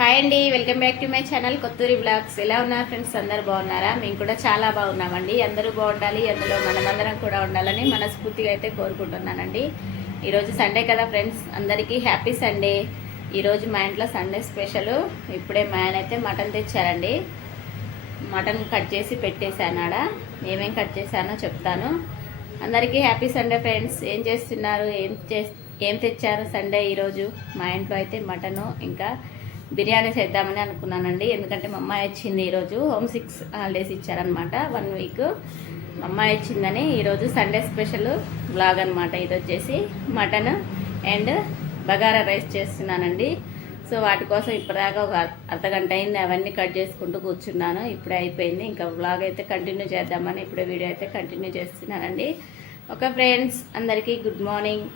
Hi అండి, welcome back to my channel Kotturi blogs. ఎలా ఉన్నారు ఫ్రెండ్స్? అందరు బాగున్నారా? మేము కూడా చాలా బాగున్నామండి. అందరూ బాగుండాలి, అందులో మనమందరం కూడా ఉండాలని మనస్ఫూర్తిగా అయితే కోరుకుంటున్నానండి. ఈరోజు సండే కదా ఫ్రెండ్స్, అందరికీ హ్యాపీ సండే. ఈరోజు మా ఇంట్లో సండే స్పెషల్. ఇప్పుడే మా ఆయన అయితే మటన్ తెచ్చారండి. మటన్ కట్ చేసి పెట్టేశాను. ఆడ ఏమేం కట్ చేశానో చెప్తాను. అందరికీ హ్యాపీ సండే ఫ్రెండ్స్. ఏం చేస్తున్నారు? ఏం తెచ్చారు సండే ఈరోజు? మా ఇంట్లో అయితే మటను ఇంకా బిర్యానీ చేద్దామని అనుకున్నానండి. ఎందుకంటే మా అమ్మాయి వచ్చింది ఈరోజు. హోమ్ 6 హాలిడేస్ ఇచ్చారనమాట, 1 వీక్. మా అమ్మాయి వచ్చిందని ఈరోజు సండే స్పెషల్ బ్లాగ్ అనమాట. ఇది వచ్చేసి మటన్ అండ్ బగారా రైస్ చేస్తున్నానండి. సో వాటి కోసం ఇప్పటిదాకా ఒక అర్ధగంట అయింది. అవన్నీ కట్ చేసుకుంటూ కూర్చున్నాను. ఇప్పుడే అయిపోయింది. ఇంకా బ్లాగ్ అయితే కంటిన్యూ చేద్దామని ఇప్పుడే వీడియో అయితే కంటిన్యూ చేస్తున్నానండి. ఓకే ఫ్రెండ్స్, అందరికీ good morning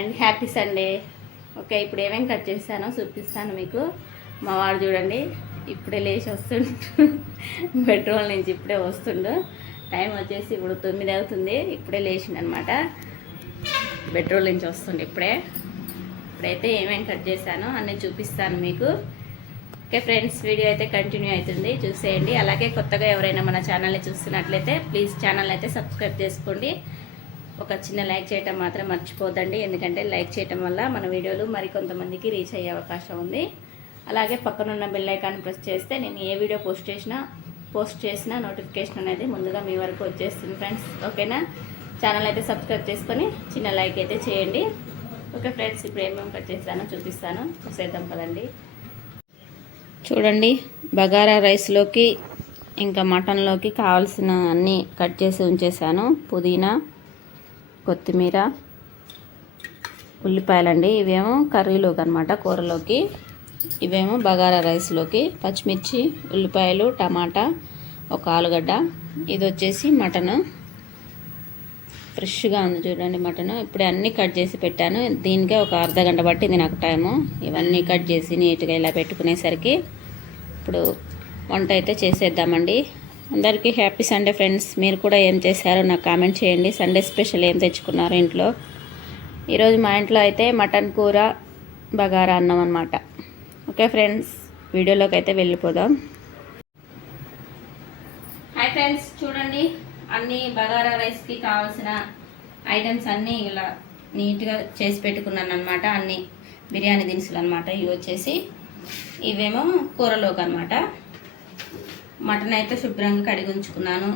and happy Sunday. Okay, ఇప్పుడు ఏమేమి కట్ చేస్తానో చూపిస్తాను మీకు. మా వాడు చూడండి, ఇప్పుడే లేచి వస్తుండు. పెట్రోల్ నుంచి ఇప్పుడే వస్తుండు. టైం వచ్చేసి ఇప్పుడు 9 అవుతుంది. ఇప్పుడే లేచిండనమాట. పెట్రోల్ నుంచి వస్తుండే ఇప్పుడైతే ఏమేమి కట్ చేశానో అన్నీ చూపిస్తాను మీకు. ఓకే ఫ్రెండ్స్, వీడియో అయితే కంటిన్యూ అవుతుంది, చూసేయండి. అలాగే కొత్తగా ఎవరైనా మన ఛానల్ని చూస్తున్నట్లయితే ప్లీజ్ ఛానల్ అయితే సబ్స్క్రైబ్ చేసుకోండి. ఒక చిన్న లైక్ చేయటం మాత్రం మర్చిపోద్దండి. ఎందుకంటే లైక్ చేయటం వల్ల మన వీడియోలు మరికొంతమందికి రీచ్ అయ్యే అవకాశం ఉంది. అలాగే పక్కనున్న బెల్ ఐకాన్ ప్రెస్ చేస్తే నేను ఏ వీడియో పోస్ట్ చేసినా నోటిఫికేషన్ అనేది ముందుగా మీ వరకు వచ్చేస్తుంది ఫ్రెండ్స్. ఓకేనా? ఛానల్ అయితే సబ్స్క్రైబ్ చేసుకొని చిన్న లైక్ అయితే చేయండి. ఓకే ఫ్రెండ్స్, ఇప్పుడు ఏమేమి కట్ చేస్తానో చూపిస్తాను, చూసేద్దాం కదండి. చూడండి, బగారా రైస్లోకి ఇంకా మటన్లోకి కావాల్సిన అన్నీ కట్ చేసి ఉంచేసాను. పుదీనా, కొత్తిమీర, ఉల్లిపాయలండి. ఇవేమో కర్రీలోకి అనమాట, కూరలోకి. ఇవేమో బగారా రైస్లోకి. పచ్చిమిర్చి, ఉల్లిపాయలు, టమాటా, ఒక ఆలుగడ్డ. ఇది వచ్చేసి మటను. ఫ్రెష్గా ఉంది చూడండి మటను. ఇప్పుడే అన్నీ కట్ చేసి పెట్టాను. దీనికే ఒక అర్ధగంట పట్టింది నాకు టైము. ఇవన్నీ కట్ చేసి నీట్గా ఇలా పెట్టుకునేసరికి ఇప్పుడు వంట అయితే చేసేద్దామండి. అందరికీ హ్యాపీ సండే ఫ్రెండ్స్. మీరు కూడా ఏం చేశారో నాకు కామెంట్ చేయండి. సండే స్పెషల్ ఏం తెచ్చుకున్నారు ఇంట్లో? ఈరోజు మా ఇంట్లో అయితే మటన్ కూర, బగారా అన్నం అనమాట. ఓకే ఫ్రెండ్స్, వీడియోలోకి అయితే వెళ్ళిపోదాం. హాయ్ ఫ్రెండ్స్, చూడండి, అన్నీ బగారా రైస్కి కావాల్సిన ఐటమ్స్ అన్నీ ఇలా నీట్గా చేసి పెట్టుకున్నాను అనమాట. అన్నీ బిర్యానీ దినుసులు అనమాట. ఇవి వచ్చేసి ఇవేమో కూరలోకి అనమాట. మటన్ అయితే శుభ్రంగా కడిగి ఉంచుకున్నాను.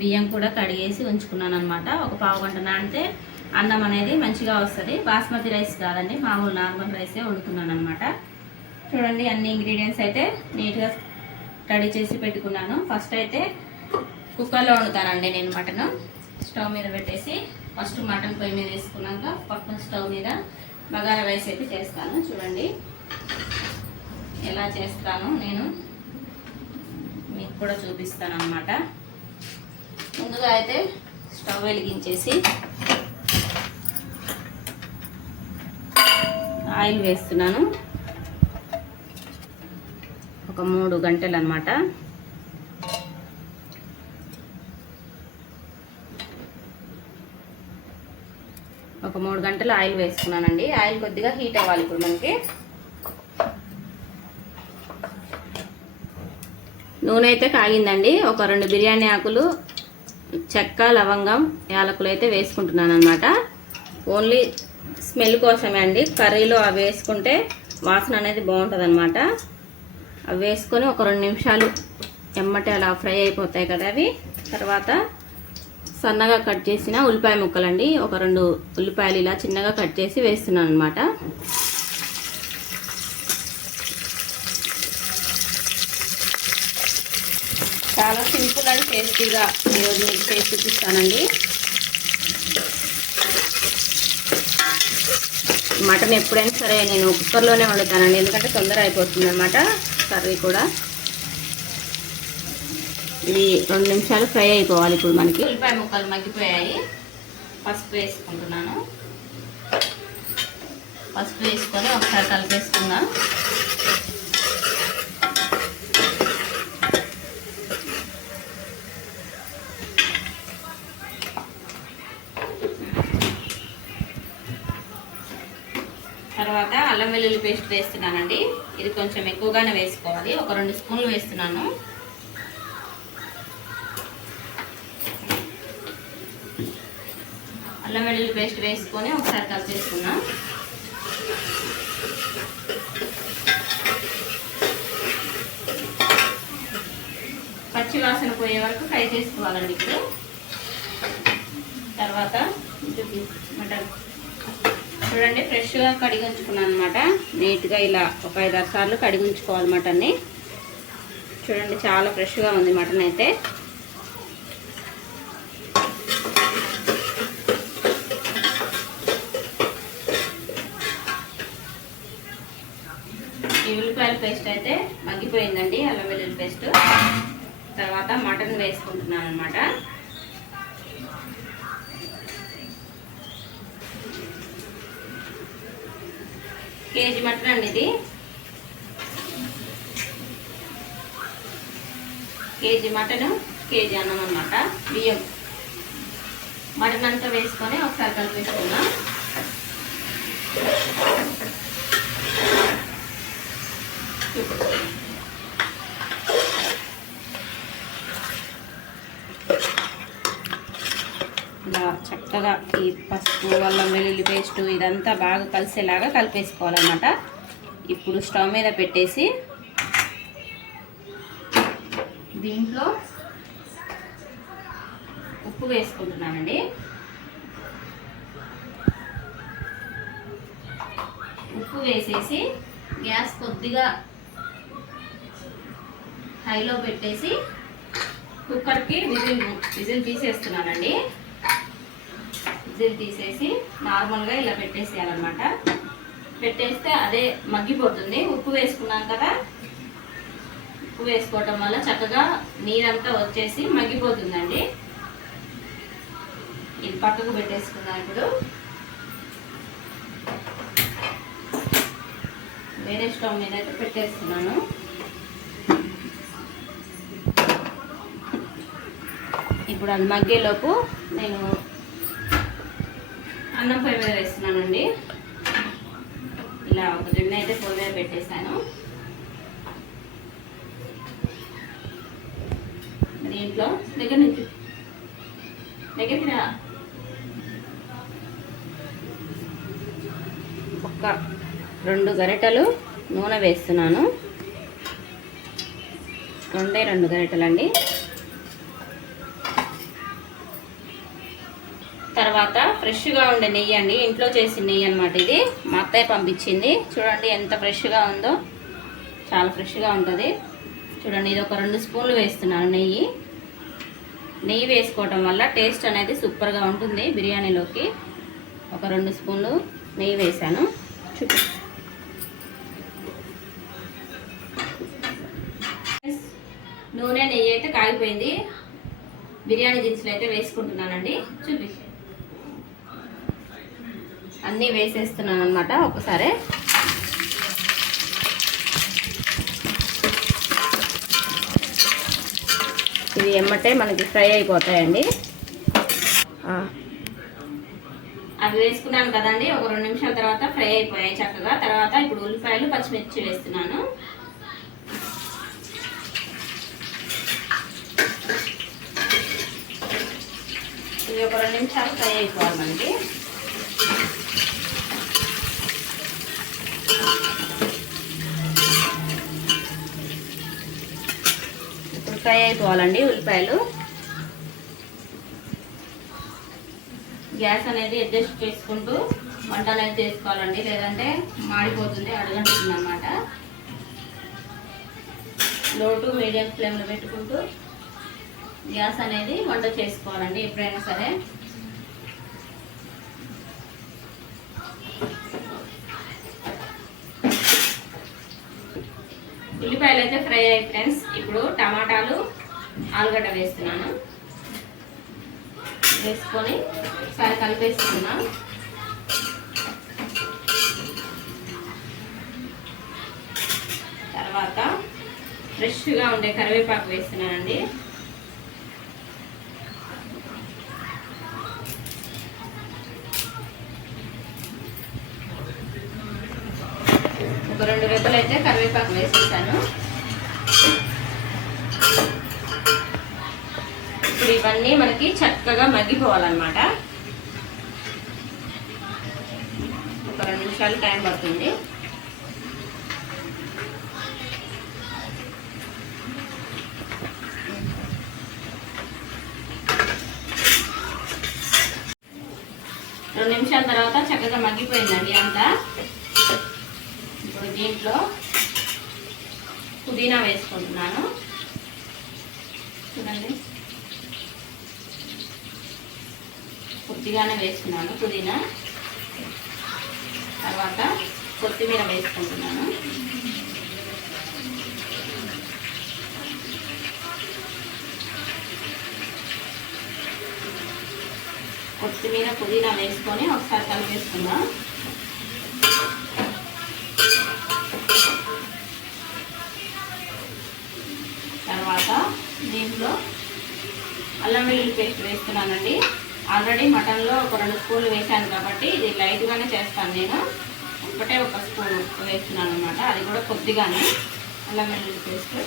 బియ్యం కూడా కడిగేసి ఉంచుకున్నాను అనమాట. ఒక పావు గంట నానితే అన్నం అనేది మంచిగా వస్తుంది. బాస్మతి రైస్ కాదండి, మామూలు నార్మల్ రైసే వండుతున్నాను అనమాట. చూడండి, అన్ని ఇంగ్రీడియంట్స్ అయితే నీట్గా రెడీ చేసి పెట్టుకున్నాను. ఫస్ట్ అయితే కుక్కర్లో వండుతానండి నేను మటన్. స్టవ్ మీద పెట్టేసి ఫస్ట్ మటన్ పొయ్యి మీద వేసుకున్నాక పక్కన స్టవ్ మీద బగారా రైస్ అయితే చేస్తాను. చూడండి ఎలా చేస్తాను నేను మీకు కూడా చూపిస్తాను అన్నమాట. ముందుగా అయితే స్టవ్ వెలిగించేసి ఆయిల్ వేస్తున్నాను. ఒక 3 గంటలు అన్నమాట. ఒక 3 గంటలు ఆయిల్ వేసుకున్నానండి. ఆయిల్ కొద్దిగా హీట్ అవ్వాలి ఇప్పుడు మనకి. నూనె అయితే కాగిందండి. ఒక 2 బిర్యానీ ఆకులు, చెక్క, లవంగం, యాలకులు అయితే వేసుకుంటున్నాను అనమాట. ఓన్లీ స్మెల్ కోసమే అండి. కర్రీలో అవి వేసుకుంటే వాసన అనేది బాగుంటుంది అనమాట. అవి వేసుకొని ఒక 2 నిమిషాలు ఎమ్మటే అలా ఫ్రై అయిపోతాయి కదా అవి. తర్వాత సన్నగా కట్ చేసిన ఉల్లిపాయ ముక్కలండి. ఒక 2 ఉల్లిపాయలు ఇలా చిన్నగా కట్ చేసి వేస్తున్నాను అనమాట. చాలా సింపుల్ అండ్ టేస్టీగా ఈరోజు మీకు చేసి చూపిస్తానండి. మటన్ ఎప్పుడైనా సరే నేను కుక్కర్లోనే వండుతానండి, ఎందుకంటే తొందర అయిపోతుంది అనమాట కర్రీ కూడా. ఇది 2 నిమిషాలు ఫ్రై అయిపోవాలి. ఇప్పుడు మనకి ఉల్లిపాయ ముక్కలు మగ్గిపోయాయి. పసుపు వేసుకుంటున్నాను. పసుపు వేసుకొని ఒకసారి కలిపేసుకుందాం. తర్వాత అల్లం వెల్లుల్లి పేస్ట్ వేస్తున్నానండి. ఇది కొంచెం ఎక్కువగానే వేసుకోవాలి. ఒక 2 స్పూన్లు వేస్తున్నాను. అల్లం వెల్లుల్లి పేస్ట్ వేసుకొని ఒకసారి కలిపేసుకున్నాం. పచ్చి వాసన పోయే వరకు ఫ్రై చేసుకోవాలండి. ఇప్పుడు తర్వాత మటన్ చూడండి, ఫ్రెష్గా కడిగి ఉంచుకున్నాను అనమాట. నీట్గా ఇలా ఒక 5-6 సార్లు కడిగి ఉంచుకోవాలి మటన్ని. చూడండి, చాలా ఫ్రెష్గా ఉంది మటన్ అయితే. ఈ ఉల్లిపాయల పేస్ట్ అయితే మగ్గిపోయిందండి, అల్లం వెల్లుల్లి పేస్ట్. తర్వాత మటన్ వేసుకుంటున్నాను అనమాట. కేజీ మటన్ అండి ఇది. కేజీ మటన్, కేజీ అన్నం అన్నమాట. బియ్యం మటన్ అంతా వేసుకొని ఒకసారి కలిపేసుకున్నాం. ఇలా చక్కగా ఈ పసుపు, అల్లం వెల్లుల్లి పేస్ట్ ఇదంతా బాగా కలిసేలాగా కలిపేసుకోవాలన్నమాట. ఇప్పుడు స్టవ్ మీద పెట్టేసి దీంట్లో ఉప్పు వేసుకుంటున్నానండి. ఉప్పు వేసేసి గ్యాస్ కొద్దిగా హైలో పెట్టేసి కుక్కర్కి విజిల్ తీసేస్తున్నానండి. విజిల్ తీసేసి నార్మల్గా ఇలా పెట్టేసేయాలన్నమాట. పెట్టేస్తే అదే మగ్గిపోతుంది. ఉప్పు వేసుకున్నాం కదా, ఉప్పు వేసుకోవటం వల్ల చక్కగా నీరంతా వచ్చేసి మగ్గిపోతుందండి. ఇది పక్కకు పెట్టేసుకున్నాం. ఇప్పుడు వేరే స్టవ్ మీద అయితే పెట్టేస్తున్నాను. ఇప్పుడు అది మగ్గేలోపు నేను అన్నం పొయ్యి మీద వేస్తున్నానండి. ఇలా ఒక గిన్నె అయితే పొయ్యి మీద పెట్టేశాను. దీంట్లో దగ్గరికి రా ఒక 2 గరిటెలు నూనె వేస్తున్నాను. 2 గరిటెలండి. తర్వాత ఫ్రెష్గా ఉండే నెయ్యి అండి, ఇంట్లో చేసిన నెయ్యి అనమాట. ఇది మా అత్తయ్య పంపించింది. చూడండి ఎంత ఫ్రెష్గా ఉందో, చాలా ఫ్రెష్గా ఉంటుంది. చూడండి, ఇది ఒక 2 స్పూన్లు వేస్తున్నాను నెయ్యి. నెయ్యి వేసుకోవటం వల్ల టేస్ట్ అనేది సూపర్గా ఉంటుంది బిర్యానీలోకి. ఒక 2 స్పూన్లు నెయ్యి వేసాను. నూనె నెయ్యి అయితే కాగిపోయింది. బిర్యానీ దినుసులు అయితే వేసుకుంటున్నానండి. అన్నీ వేసేస్తున్నాను అనమాట ఒకసారి. ఇవి ఎమ్మటే మనకి ఫ్రై అయిపోతాయండి. అవి వేసుకున్నాను కదండి, ఒక 2 నిమిషాల తర్వాత ఫ్రై అయిపోయాయి చక్కగా. తర్వాత ఇప్పుడు ఉల్లిపాయలు, పచ్చిమిర్చి వేస్తున్నాను. ఇవి ఒక 2 నిమిషాలు ఫ్రై అయిపోవాలి మనకి. ఇప్పుడు ఫ్రై అయిపోవాలండి ఉల్లిపాయలు. గ్యాస్ అనేది అడ్జస్ట్ చేసుకుంటూ వంట అనేది చేసుకోవాలండి, లేదంటే మాడిపోతుంది, అడగంటుంది అన్నమాట. లో టు మీడియం ఫ్లేమ్లో పెట్టుకుంటూ గ్యాస్ అనేది వంట చేసుకోవాలండి ఎప్పుడైనా సరే. ఉల్లిపాయలు అయితే ఫ్రై అయ్యాయి ఫ్రెండ్స్. ఇప్పుడు టమాటాలు, ఆలుగడ్డ వేస్తున్నాను. వేసుకొని ఒకసారి కలిపేసుకున్నాం. తర్వాత ఫ్రెష్గా ఉండే కరివేపాకు వేస్తున్నానండి. ఒక 2 రెబ్బలు అయితే కరివేపాకు వేసేసాను. ఇప్పుడు ఇవన్నీ మనకి చక్కగా మగ్గిపోవాలన్నమాట. ఒక 2 నిమిషాలు టైం పడుతుంది. రెండు నిమిషాల తర్వాత చక్కగా మగ్గిపోయిందండి అంతా. ఇప్పుడు దీంట్లో పుదీనా వేసుకుంటున్నాను. చూడండి, కొద్దిగానే వేసుకున్నాను పుదీనా. తర్వాత కొత్తిమీర వేసుకుంటున్నాను. కొత్తిమీర పుదీనా వేసుకొని ఒకసారి కలిపేసుకుందాం. తర్వాత దీంట్లో అల్లం వెల్లుల్లి పేస్ట్ వేస్తున్నానండి. ఆల్రెడీ మటన్లో ఒక 2 స్పూన్లు వేసాను కాబట్టి ఇది లైట్గానే చేస్తాను నేను. ఒకటే 1 స్పూన్ వేస్తున్నాను అనమాట. అది కూడా కొద్దిగానే అల్లం వెల్లుల్లి పేస్ట్.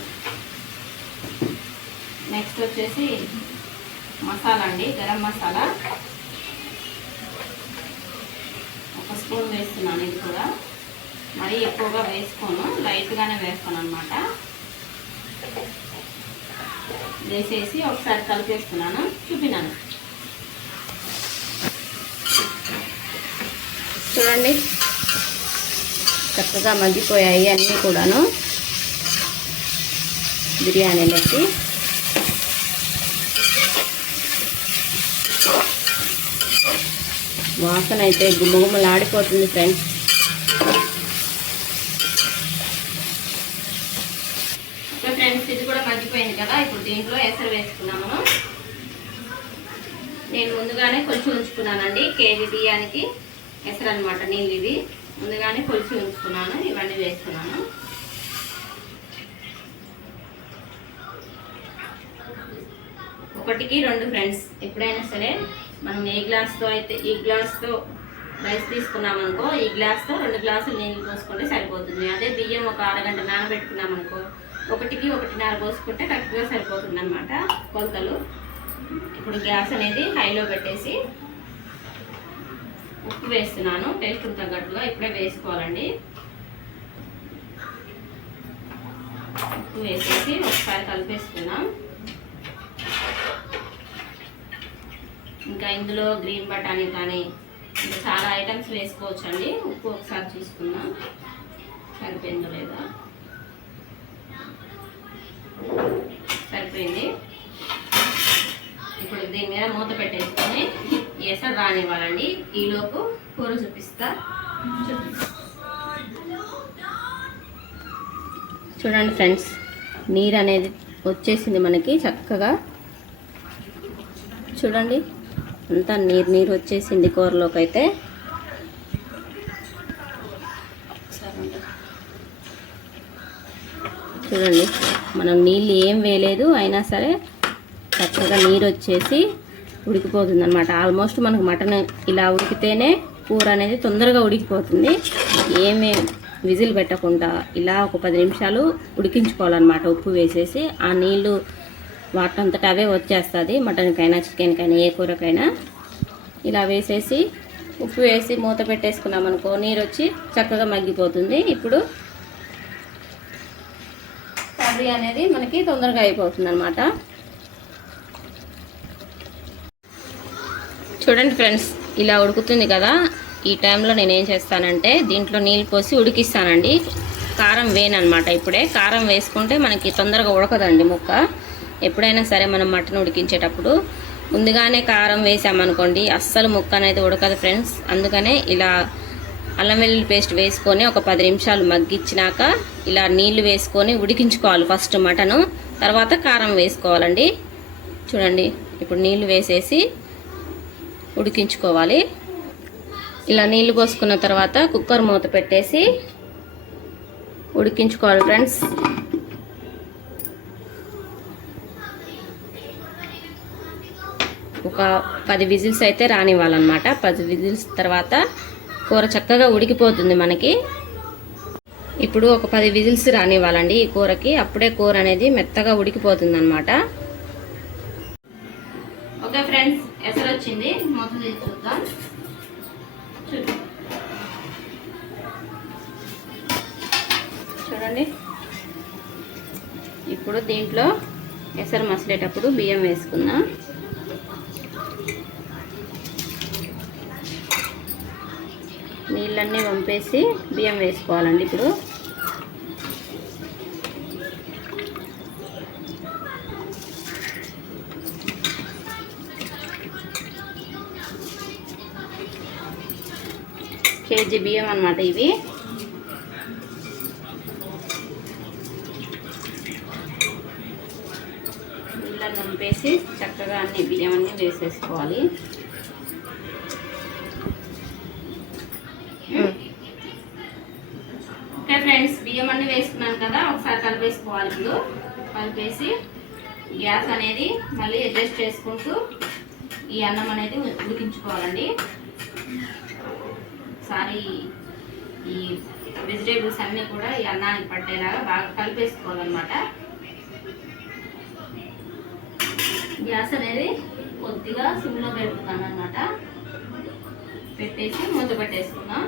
నెక్స్ట్ వచ్చేసి మసాలా అండి, గరం మసాలా 1 స్పూన్ వేస్తున్నాను. ఇది కూడా మరీ ఎక్కువగా వేసుకోను, లైట్గానే వేస్తాను అనమాట. వేసేసి ఒకసారి కలిపేస్తున్నాను. చూపినాను చూడండి, చక్కగా మగ్గిపోయాయి అన్నీ కూడాను బిర్యానీలోకి. వాసన అయితే గుమ్మగుమ్మలాడిపోతుంది ఫ్రెండ్స్. ఫ్రెండ్స్ ఇది కూడా మగ్గిపోయింది కదా. ఇప్పుడు దీంట్లో ఎసరు వేసుకున్నాము. నేను ముందుగానే కొలిచి ఉంచుకున్నానండి. కేజీ బియ్యానికి ఎసరు అనమాట నీళ్ళు. ఇవి ముందుగానే కొలిచి ఉంచుకున్నాను. ఇవన్నీ వేస్తున్నాను. ఒకటికి 2 ఫ్రెండ్స్. ఎప్పుడైనా సరే మనం ఏ గ్లాస్తో అయితే ఈ గ్లాస్తో రైస్ తీసుకున్నామనుకో, ఈ గ్లాస్తో 2 గ్లాసులు నీళ్ళు పోసుకుంటే సరిపోతుంది. అదే బియ్యం ఒక అరగంట నానబెట్టుకున్నామనుకో, 1కి 1.5 పోసుకుంటే కరెక్ట్గా సరిపోతుంది అన్నమాట కొలతలు. ఇప్పుడు గ్యాస్ అనేది హైలో పెట్టేసి ఉప్పు వేస్తున్నాను. టేస్ట్ తగ్గట్టుగా ఇప్పుడే వేసుకోవాలండి. ఉప్పు వేసేసి ఒకసారి కలిపేసుకున్నాం. ఇంకా ఇందులో గ్రీన్ బఠానీ కానీ ఇంకా చాలా ఐటమ్స్ వేసుకోవచ్చు అండి. ఉప్పు ఒకసారి చూసుకున్నాం సరిపోయిందో లేదా. సరిపోయింది. ఇప్పుడు దీని మీద మూత పెట్టేసుకొని ఎసరు రానివ్వాలండి. ఈలోపు కూర చూపిస్తా. చూడండి ఫ్రెండ్స్, నీరు అనేది వచ్చేసింది మనకి చక్కగా. చూడండి, అంతా నీరు వచ్చేసింది కూరలోకి అయితే. చూడండి, మనం నీళ్ళు ఏం వేయలేదు, అయినా సరే చక్కగా నీరు వచ్చేసి ఉడికిపోతుంది అనమాట. ఆల్మోస్ట్ మనకు మటన్ ఇలా ఉడికితేనే కూర అనేది తొందరగా ఉడికిపోతుంది. ఏమి విజిల్ పెట్టకుండా ఇలా ఒక 10 నిమిషాలు ఉడికించుకోవాలన్నమాట. ఉప్పు వేసేసి ఆ నీళ్ళు వాటంతటా అవే వచ్చేస్తుంది. మటన్కైనా చికెన్కైనా ఏ కూరకైనా ఇలా వేసేసి ఉప్పు వేసి మూత పెట్టేసుకున్నాం అనుకో, నీరు వచ్చి చక్కగా మగ్గిపోతుంది. ఇప్పుడు కర్రీ అనేది మనకి తొందరగా అయిపోతుంది అన్నమాట. చూడండి ఫ్రెండ్స్, ఇలా ఉడుకుతుంది కదా. ఈ టైంలో నేను ఏం చేస్తానంటే దీంట్లో నీళ్ళు పోసి ఉడికిస్తానండి. కారం వేయనమాట. ఇప్పుడే కారం వేసుకుంటే మనకి తొందరగా ఉడకదండి ముక్క. ఎప్పుడైనా సరే మనం మటన్ ఉడికించేటప్పుడు ముందుగానే కారం వేసామనుకోండి అస్సలు ముక్క అనేది ఉడకదు ఫ్రెండ్స్. అందుకనే ఇలా అల్లం వెల్లుల్లి పేస్ట్ వేసుకొని ఒక 10 నిమిషాలు మగ్గించినాక ఇలా నీళ్లు వేసుకొని ఉడికించుకోవాలి ఫస్ట్ మటను. తర్వాత కారం వేసుకోవాలండి. చూడండి, ఇప్పుడు నీళ్లు వేసేసి ఉడికించుకోవాలి. ఇలా నీళ్లు పోసుకున్న తర్వాత కుక్కర్ మూత పెట్టేసి ఉడికించుకోవాలి ఫ్రెండ్స్. ఒక 10 విజిల్స్ అయితే రానివ్వాలన్నమాట. 10 విజిల్స్ తర్వాత కూర చక్కగా ఉడికిపోతుంది మనకి. ఇప్పుడు ఒక 10 విజిల్స్ రానివ్వాలండి ఈ కూరకి. అప్పుడే కూర అనేది మెత్తగా ఉడికిపోతుంది అనమాట. ఓకే ఫ్రెండ్స్, ఎసరు వచ్చింది, మూత తీసి చూద్దాం. చూడండి, ఇప్పుడు దీంట్లో ఎసరు మసిలేటప్పుడు బియ్యం వేసుకుందాం. నీళ్ళన్నీ వంపేసి బియ్యం వేసుకోవాలండి. ఇప్పుడు కేజీ బియ్యం అన్నమాట ఇవి. నీళ్ళని వంపేసి చక్కగా అన్ని బియ్యం అన్నీ వేసేసుకోవాలి. ఓకే ఫ్రెండ్స్, బియ్యం అన్నీ వేసుకున్నాను కదా, ఒకసారి కలిపేసుకోవాలి. ఇప్పుడు కలిపేసి గ్యాస్ అనేది మళ్ళీ అడ్జస్ట్ చేసుకుంటూ ఈ అన్నం అనేది ఉడికించుకోవాలండి. ఒకసారి ఈ వెజిటేబుల్స్ అన్నీ కూడా ఈ అన్నానికి పట్టేలాగా బాగా కలిపేసుకోవాలన్నమాట. గ్యాస్ అనేది కొద్దిగా సిమ్లో పెట్టుకున్నాను అనమాట. పెట్టేసి మూత పెట్టేసుకున్నాం.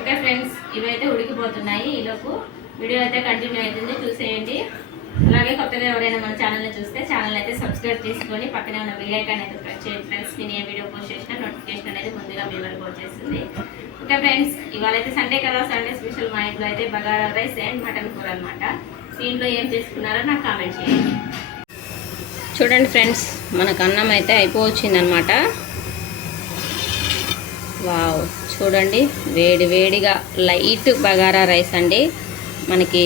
ఓకే ఫ్రెండ్స్, ఇవైతే ఉడికిపోతున్నాయి. ఈలోపు వీడియో అయితే కంటిన్యూ అవుతుంది, చూసేయండి. అలాగే కొత్తగా ఎవరైనా మన ఛానల్ని చూస్తే ఛానల్ అయితే సబ్స్క్రైబ్ చేసుకొని పక్కనే ఉన్న బెల్ ఐకాన్ అయితే ప్రెస్ చేయండి ఫ్రెండ్స్. నేను ఏ వీడియో పోస్ట్ చేసినా నోటిఫికేషన్ అనేది ముందుగా మీ వరకు వచ్చేస్తుంది. ఓకే ఫ్రెండ్స్, ఇవాళ అయితే సండే కదా, సండే స్పెషల్ మా ఇంట్లో అయితే బగారా రైస్ అండ్ మటన్ కూర అనమాట. మీ ఇంట్లో ఏం చేసుకున్నారో నాకు కామెంట్ చేయండి. చూడండి ఫ్రెండ్స్, మనకు అన్నం అయితే అయిపోవచ్చిందనమాట. వావ్, చూడండి, వేడి వేడిగా లైట్ బగారా రైస్ అండి. మనకి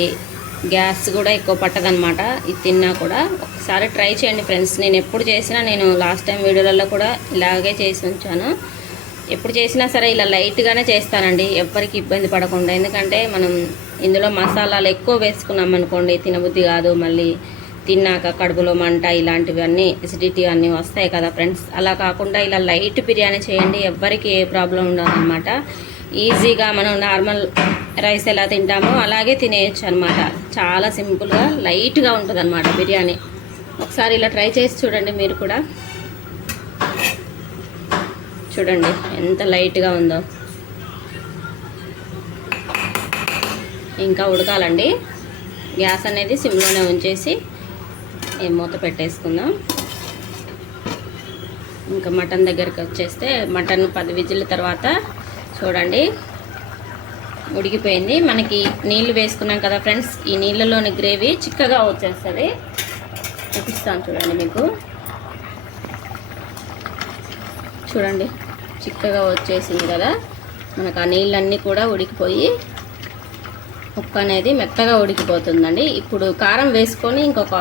గ్యాస్ కూడా ఎక్కువ పట్టదనమాట ఇది తిన్నా కూడా. ఒకసారి ట్రై చేయండి ఫ్రెండ్స్. నేను ఎప్పుడు చేసినా, నేను లాస్ట్ టైం వీడియోలలో కూడా ఇలాగే చేసి ఉంచాను. ఎప్పుడు చేసినా సరే ఇలా లైట్గానే చేస్తానండి, ఎవ్వరికి ఇబ్బంది పడకుండా. ఎందుకంటే మనం ఇందులో మసాలాలు ఎక్కువ వేసుకున్నాం అనుకోండి తినబుద్ధి కాదు, మళ్ళీ తిన్నాక కడుపులో మంట ఇలాంటివన్నీ ఎసిడిటీ అన్నీ వస్తాయి కదా ఫ్రెండ్స్. అలా కాకుండా ఇలా లైట్ బిర్యానీ చేయండి, ఎవ్వరికి ఏ ప్రాబ్లం ఉండదు అనమాట. ఈజీగా మనం నార్మల్ రైస్ ఎలా తింటామో అలాగే తినేయచ్చు అనమాట. చాలా సింపుల్గా లైట్గా ఉంటుంది అనమాట బిర్యానీ. ఒకసారి ఇలా ట్రై చేసి చూడండి మీరు కూడా. చూడండి ఎంత లైట్గా ఉందో. ఇంకా ఉడకాలండి. గ్యాస్ అనేది సిమ్లోనే ఉంచేసి మూత పెట్టేసుకుందాం. ఇంకా మటన్ దగ్గరికి వచ్చేస్తే మటన్ 10 విజిల్ తర్వాత చూడండి ఉడికిపోయింది. మనకి నీళ్ళు వేసుకున్నాం కదా ఫ్రెండ్స్, ఈ నీళ్ళలోని గ్రేవీ చిక్కగా వచ్చేస్తుంది. చూపిస్తాను చూడండి మీకు. చూడండి చిక్కగా వచ్చేసింది కదా. మనకు ఆ నీళ్ళన్నీ కూడా ఉడికిపోయి ముక్క అనేది మెత్తగా ఉడికిపోతుందండి. ఇప్పుడు కారం వేసుకొని ఇంకొక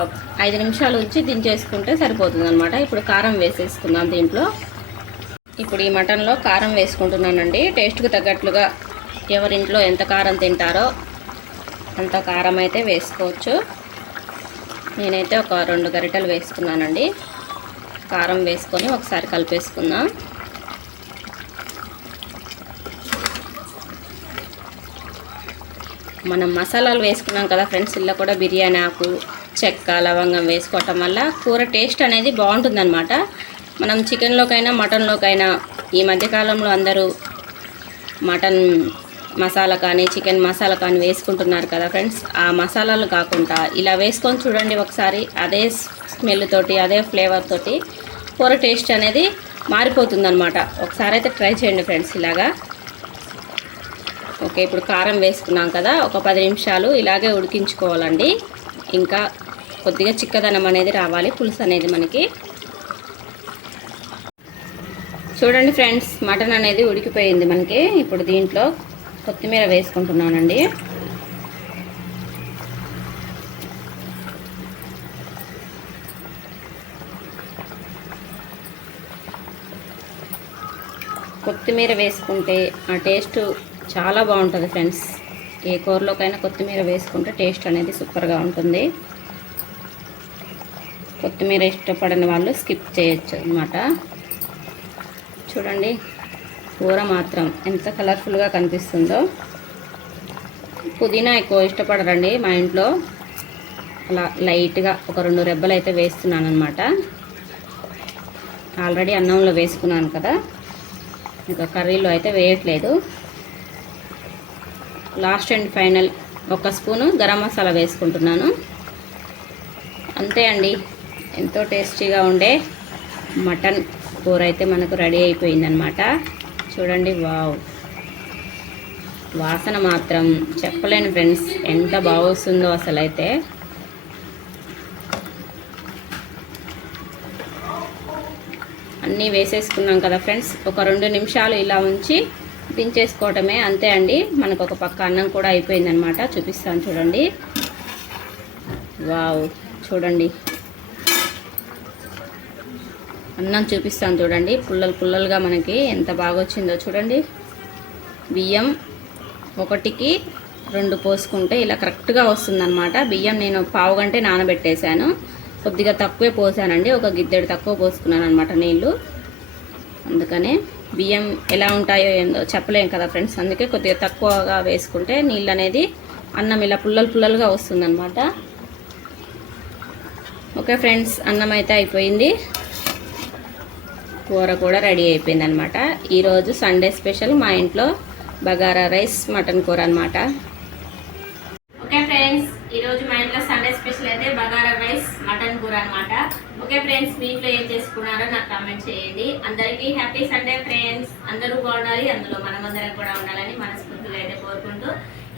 5 నిమిషాలు ఉంచి దించేసుకుంటే సరిపోతుంది అనమాట. ఇప్పుడు కారం వేసేసుకుందాం దీంట్లో. ఇప్పుడు ఈ మటన్లో కారం వేసుకుంటున్నానండి. టేస్ట్కి తగ్గట్లుగా ఎవరింట్లో ఎంత కారం తింటారో అంత కారం అయితే వేసుకోవచ్చు. నేనైతే ఒక 2 గరిటెలు వేసుకున్నానండి. కారం వేసుకొని ఒకసారి కలిపేసుకుందాం. మనం మసాలాలు వేసుకున్నాం కదా ఫ్రెండ్స్, ఇలా కూడా బిర్యానీ ఆకు, చెక్క, లవంగం వేసుకోవటం వల్ల కూర టేస్ట్ అనేది బాగుంటుందన్నమాట. మనం చికెన్లోకైనా మటన్లోకైనా ఈ మధ్యకాలంలో అందరూ మటన్ మసాలా కానీ చికెన్ మసాలా కానీ వేసుకుంటున్నారు కదా ఫ్రెండ్స్. ఆ మసాలాలు కాకుండా ఇలా వేసుకొని చూడండి ఒకసారి. అదే స్మెల్ తోటి, అదే ఫ్లేవర్ తోటి కూర టేస్ట్ అనేది మారిపోతుందన్నమాట. ఒకసారి అయితే ట్రై చేయండి ఫ్రెండ్స్ ఇలాగా. ఓకే, ఇప్పుడు కారం వేసుకున్నాం కదా, ఒక 10 నిమిషాలు ఇలాగే ఉడికించుకోవాలండి. ఇంకా కొద్దిగా చిక్కదనం అనేది రావాలి పులుసు అనేది మనకి. చూడండి ఫ్రెండ్స్, మటన్ అనేది ఉడికిపోయింది మనకి. ఇప్పుడు దీంట్లో కొత్తిమీర వేసుకుంటున్నానండి. కొత్తిమీర వేసుకుంటే ఆ టేస్ట్ చాలా బాగుంటుంది ఫ్రెండ్స్. ఏ కూరలోకైనా కొత్తిమీర వేసుకుంటే టేస్ట్ అనేది సూపర్గా ఉంటుంది. కొత్తిమీర ఇష్టపడని వాళ్ళు స్కిప్ చేయొచ్చు అన్నమాట. చూడండి కూర మాత్రం ఎంత కలర్ఫుల్గా కనిపిస్తుందో. పుదీనా ఎక్కువ ఇష్టపడరండి మా ఇంట్లో, అలా లైట్గా ఒక 2 రెబ్బలు అయితే వేస్తున్నాను అనమాట. ఆల్రెడీ అన్నంలో వేసుకున్నాను కదా, ఇంకా కర్రీలో అయితే వేయట్లేదు. Last and final 1 spoon garam masala వేసుకుంటున్నాను. అంతే అండి, ఎంతో టేస్టీగా ఉండే మటన్ కూర అయితే మనకు రెడీ అయిపోయిందనమాట. చూడండి, వావ్, వాసన మాత్రం చెప్పలేను ఫ్రెండ్స్, ఎంత బాగా వస్తుందో అసలు. అయితే అన్నీ వేసేసుకున్నాం కదా ఫ్రెండ్స్, ఒక 2 నిమిషాలు ఇలా ఉంచి దించేసుకోవటమే, అంతే అండి. మనకు ఒక పక్క అన్నం కూడా అయిపోయిందనమాట. చూపిస్తాను చూడండి. వావ్, చూడండి అన్నం చూపిస్తాను చూడండి. పుల్లలు పుల్లలుగా మనకి ఎంత బాగా వచ్చిందో చూడండి. బియ్యం 1కి 2 పోసుకుంటే ఇలా కరెక్ట్గా వస్తుందన్నమాట. బియ్యం నేను పావు గంటే నానబెట్టేశాను, కొద్దిగా తక్కువే పోసానండి, ఒక గిద్దెడు తక్కువ పోసుకున్నాను అనమాట నీళ్ళు. అందుకనే బియ్యం ఎలా ఉంటాయో ఏందో చెప్పలేం కదా ఫ్రెండ్స్, అందుకే కొద్దిగా తక్కువగా వేసుకుంటే నీళ్ళు అనేది అన్నం ఇలా పుల్లలు పుల్లలుగా వస్తుందన్నమాట. ఓకే ఫ్రెండ్స్, అన్నం అయితే అయిపోయింది, కూర కూడా రెడీ అయిపోయింది అనమాట. ఈరోజు సండే స్పెషల్ మా ఇంట్లో బగారా రైస్ మటన్ కూర అనమాట. ఓకే ఫ్రెండ్స్, ఈరోజు మా ఇంట్లో సండే స్పెషల్ అయితే బగారా రైస్ మటన్ కూర అనమాట. ఓకే ఫ్రెండ్స్, మీ ఇంట్లో ఏం చేసుకున్నారో నాకు కామెంట్ చేయండి. అందరికీ హ్యాపీ సండే ఫ్రెండ్స్. అందరూ బాగుండాలి, అందులో మనమందరం కూడా ఉండాలని మనస్ఫూర్తిగా అయితే కోరుకుంటూ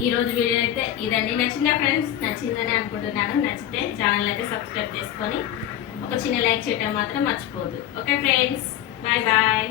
ఈ రోజు వీడియో అయితే ఇదండి. నచ్చిందా ఫ్రెండ్స్? నచ్చిందని అనుకుంటున్నాను. నచ్చితే ఛానల్ అయితే సబ్స్క్రైబ్ చేసుకొని ఒక చిన్న లైక్ చేయడం మాత్రం మర్చిపోవద్దు. Okay friends, bye bye.